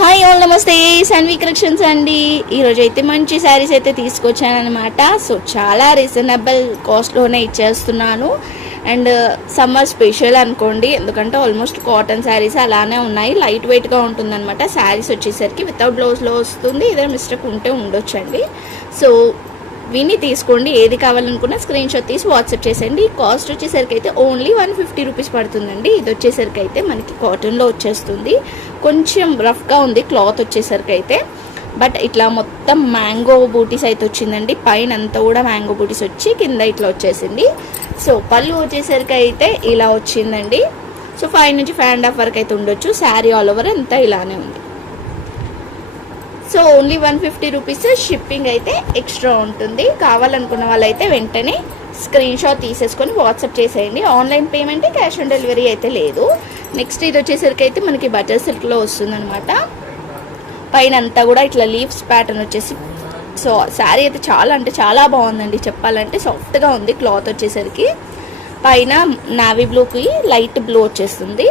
Hi all, నమస్తే. Saanvi collections అండి. ఈరోజు అయితే మంచి శారీస్ అయితే తీసుకొచ్చాను అనమాట. సో చాలా రీజనబుల్ కాస్ట్లోనే ఇచ్చేస్తున్నాను. అండ్ సమ్మర్ స్పెషల్ అనుకోండి, ఎందుకంటే ఆల్మోస్ట్ కాటన్ శారీస్ అలానే ఉన్నాయి. లైట్ వెయిట్గా ఉంటుందన్నమాట. శారీస్ వచ్చేసరికి వితౌట్ బ్లౌజ్లో వస్తుంది. ఏదైనా మిస్టేక్ ఉంటే ఉండొచ్చండి. సో విని తీసుకోండి. ఏది కావాలనుకున్నా స్క్రీన్ షాట్ తీసి వాట్సాప్ చేసేయండి. కాస్ట్ వచ్చేసరికి అయితే ఓన్లీ 150 రూపీస్ పడుతుందండి. ఇది వచ్చేసరికి అయితే మనకి కాటన్లో వచ్చేస్తుంది. కొంచెం రఫ్గా ఉంది క్లాత్ వచ్చేసరికి అయితే, బట్ ఇట్లా మొత్తం మ్యాంగో బూటీస్ అయితే వచ్చిందండి. పైన అంతా కూడా మ్యాంగో బూటీస్ వచ్చి కింద ఇట్లా వచ్చేసింది. సో పళ్ళు వచ్చేసరికి అయితే ఇలా వచ్చిందండి. సో 5 నుంచి 5.5 వరకు అయితే ఉండొచ్చు. శారీ ఆల్ ఓవర్ అంతా ఇలానే ఉంది. So only 150 rupees. షిప్పింగ్ అయితే ఎక్స్ట్రా ఉంటుంది. కావాలనుకున్న వాళ్ళైతే వెంటనే స్క్రీన్ షాట్ తీసేసుకొని వాట్సాప్ చేసేయండి. Online payment, cash on delivery అయితే లేదు. నెక్స్ట్ ఇది వచ్చేసరికి అయితే మనకి బటర్ సిల్క్లో వస్తుందన్నమాట. పైన అంతా కూడా ఇట్లా లీవ్స్ ప్యాటర్న్ వచ్చేసి, సో శారీ అయితే చాలా అంటే చాలా బాగుందండి. చెప్పాలంటే సాఫ్ట్గా ఉంది క్లాత్ వచ్చేసరికి. పైన నావీ బ్లూకి లైట్ బ్లూ వచ్చేస్తుంది.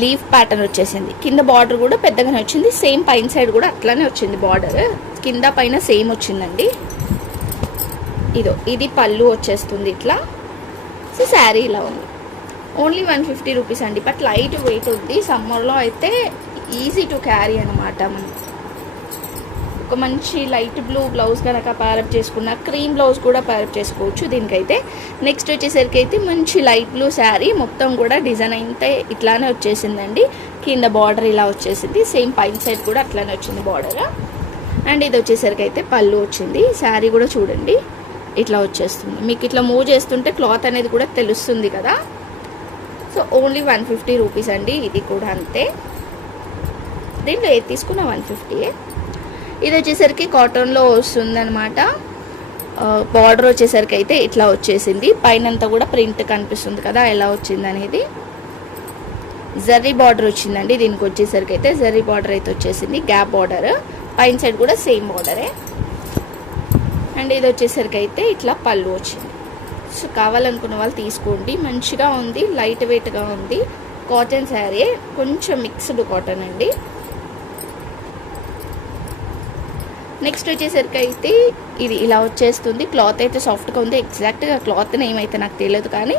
లీఫ్ ప్యాటర్న్ వచ్చేసింది. కింద బార్డర్ కూడా పెద్దగానే వచ్చింది. సేమ్ పైన సైడ్ కూడా అట్లానే వచ్చింది బార్డర్. కింద పైన సేమ్ వచ్చిందండి. ఇది పళ్ళు వచ్చేస్తుంది ఇట్లా. సో శారీ ఇలా ఉంది. ఓన్లీ 150 రూపీస్ అండి. బట్ లైట్ వెయిట్ ఉంది. సమ్మర్లో అయితే ఈజీ టు క్యారీ అనమాట. మనం ఒక మంచి లైట్ బ్లూ బ్లౌజ్ కనుక ప్యారప్ చేసుకున్న, క్రీమ్ బ్లౌజ్ కూడా ప్యారప్ చేసుకోవచ్చు దీనికైతే. నెక్స్ట్ వచ్చేసరికి అయితే మంచి లైట్ బ్లూ శారీ, మొత్తం కూడా డిజైన్ అయితే ఇట్లానే వచ్చేసిందండి. కింద బార్డర్ ఇలా వచ్చేసింది. సేమ్ పైన సైడ్ కూడా అట్లానే వచ్చింది బార్డర్. అండ్ ఇది వచ్చేసరికి అయితే పళ్ళు వచ్చింది. శారీ కూడా చూడండి ఇట్లా వచ్చేస్తుంది. మీకు ఇట్లా మూవ్ చేస్తుంటే క్లాత్ అనేది కూడా తెలుస్తుంది కదా. సో ఓన్లీ 150 రూపీస్ అండి. ఇది కూడా అంతే. దీంట్లో ఏది తీసుకున్నా 150. ఇది వచ్చేసరికి కాటన్లో వస్తుందన్నమాట. బార్డర్ వచ్చేసరికి అయితే ఇట్లా వచ్చేసింది. పైనంతా కూడా ప్రింట్ కనిపిస్తుంది కదా ఎలా వచ్చింది అనేది. జర్రీ బార్డర్ వచ్చిందండి. దీనికి వచ్చేసరికి అయితే జర్రీ బార్డర్ అయితే వచ్చేసింది. Gap border. పైన సైడ్ కూడా సేమ్ బార్డరే. అండ్ ఇది వచ్చేసరికి అయితే ఇట్లా పళ్ళు వచ్చింది. సో కావాలనుకున్న వాళ్ళు తీసుకోండి. మంచిగా ఉంది, లైట్ వెయిట్గా ఉంది. కాటన్ శారీ, కొంచెం మిక్స్డ్ కాటన్ అండి. నెక్స్ట్ వచ్చేసరికి అయితే ఇది ఇలా వచ్చేస్తుంది. క్లాత్ అయితే సాఫ్ట్గా ఉంది. ఎగ్జాక్ట్గా క్లాత్ నేమ్ అయితే నాకు తెలియదు, కానీ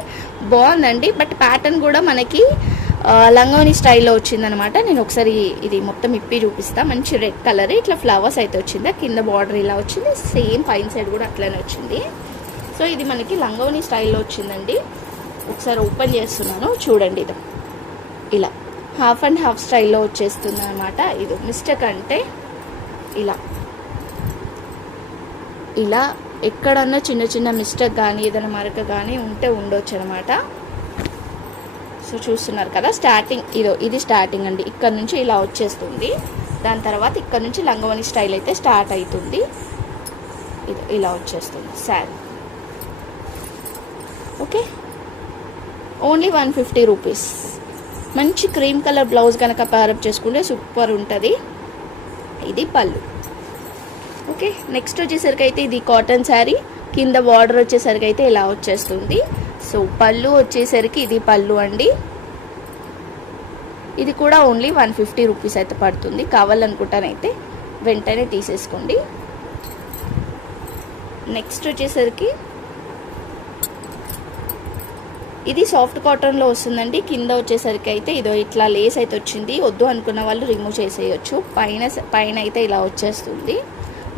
బాగుందండి. బట్ ప్యాటర్న్ కూడా మనకి లంగోని స్టైల్లో వచ్చిందనమాట. నేను ఒకసారి ఇది మొత్తం ఇప్పి చూపిస్తా. మంచి రెడ్ కలర్ ఇట్లా ఫ్లవర్స్ అయితే వచ్చింది. కింద బార్డర్ ఇలా వచ్చింది. సేమ్ పైన సైడ్ కూడా అట్లనే వచ్చింది. సో ఇది మనకి లంగోని స్టైల్లో వచ్చిందండి. ఒకసారి ఓపెన్ చేస్తున్నాను చూడండి. ఇది ఇలా హాఫ్ అండ్ హాఫ్ స్టైల్లో వచ్చేస్తుంది అనమాట. ఇది మిస్టేక్ అంటే ఇలా ఎక్కడన్నా చిన్న చిన్న మిస్టేక్ కానీ ఏదైనా మరక కానీ ఉంటే ఉండొచ్చు అనమాట. సో చూస్తున్నారు కదా, స్టార్టింగ్ ఇది స్టార్టింగ్ అండి. ఇక్కడ నుంచి ఇలా వచ్చేస్తుంది. దాని తర్వాత ఇక్కడ నుంచి లంగవని స్టైల్ అయితే స్టార్ట్ అవుతుంది. ఇది ఇలా వచ్చేస్తుంది శారీ. Okay, only 150 rupees. మంచి క్రీమ్ కలర్ బ్లౌజ్ కనుక ప్యారప్ చేసుకుంటే సూపర్ ఉంటుంది. ఇది పళ్ళు. ఓకే, నెక్స్ట్ వచ్చేసరికి అయితే ఇది కాటన్ శారీ. కింద బార్డర్ వచ్చేసరికి అయితే ఇలా వచ్చేస్తుంది. సో పళ్ళు వచ్చేసరికి ఇది పళ్ళు అండి. ఇది కూడా ఓన్లీ 150 రూపీస్ అయితే పడుతుంది. కావాలనుకుంటానైతే వెంటనే తీసేసుకోండి. నెక్స్ట్ వచ్చేసరికి ఇది సాఫ్ట్ కాటన్లో వస్తుందండి. కింద వచ్చేసరికి అయితే ఇట్లా లేస్ అయితే వచ్చింది. వద్దు అనుకున్న వాళ్ళు రిమూవ్ చేసేయచ్చు. పైన అయితే ఇలా వచ్చేస్తుంది.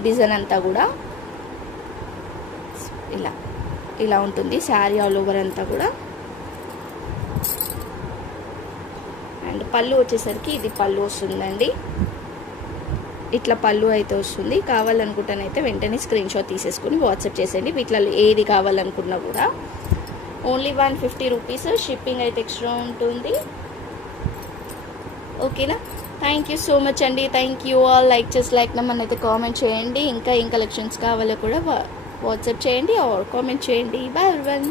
డిజైన్ అంతా కూడా ఇలా ఉంటుంది. శారీ ఆల్ ఓవర్ అంతా కూడా. అండ్ పళ్ళు వచ్చేసరికి ఇది పళ్ళు వస్తుందండి. ఇట్లా పళ్ళు అయితే వస్తుంది. కావాలనుకుంటానైతే వెంటనే స్క్రీన్ షాట్ తీసేసుకొని వాట్సాప్ చేసేయండి. వీటిలో ఏది కావాలనుకున్నా కూడా. Only 150 rupees. షిప్పింగ్ అయితే ఎక్స్ట్రా ఉంటుంది. ఓకేనా? థ్యాంక్ యూ సో మచ్ అండి. Thank you all. లైక్ చేసి నెంబర్ని అయితే కామెంట్ చేయండి. ఇంకా ఏం కలెక్షన్స్ కావాలో కూడా వాట్సాప్ చేయండి ఆర్ కామెంట్ చేయండి. Bye everyone.